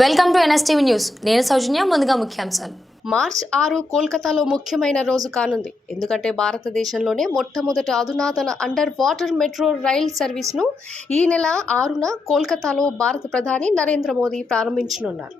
Welcome to NSTV news. నేను సౌజన్య ముందుగా ముఖ్యాంశాలు. మార్చ్ ఆరు కోల్కతాలో ముఖ్యమైన రోజు కానుంది. ఎందుకంటే భారతదేశంలోనే మొట్టమొదటి అధునాతన అండర్ వాటర్ మెట్రో రైల్ సర్వీస్ను ఈ నెల ఆరున కోల్కతాలో భారత ప్రధాని నరేంద్ర మోదీ ప్రారంభించనున్నారు.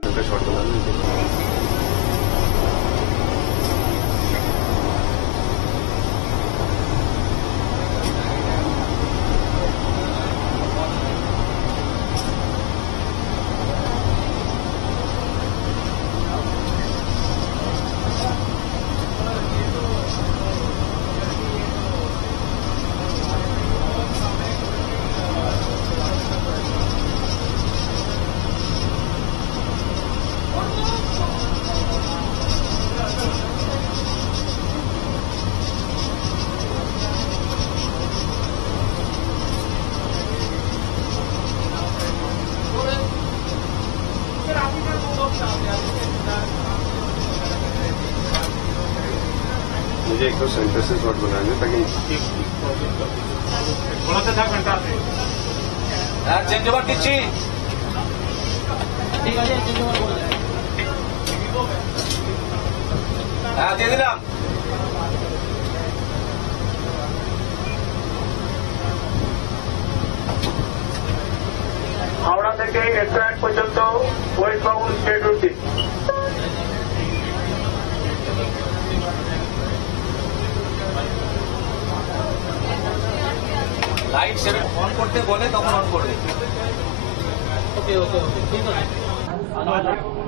मुझे एक तो सेंटर से शॉट बनाने ताकि চেঞ্জ ওভার দিচ্ছি হ্যাঁ দিয়ে দিলাম। হাওড়া থেকে একশো এক পর্যন্ত ওয়েস্ট স্টেট রুটটি লাইট সেভেন অন করতে বলে তখন অন করবে। ওকে ওকে ওকে ঠিক আছে।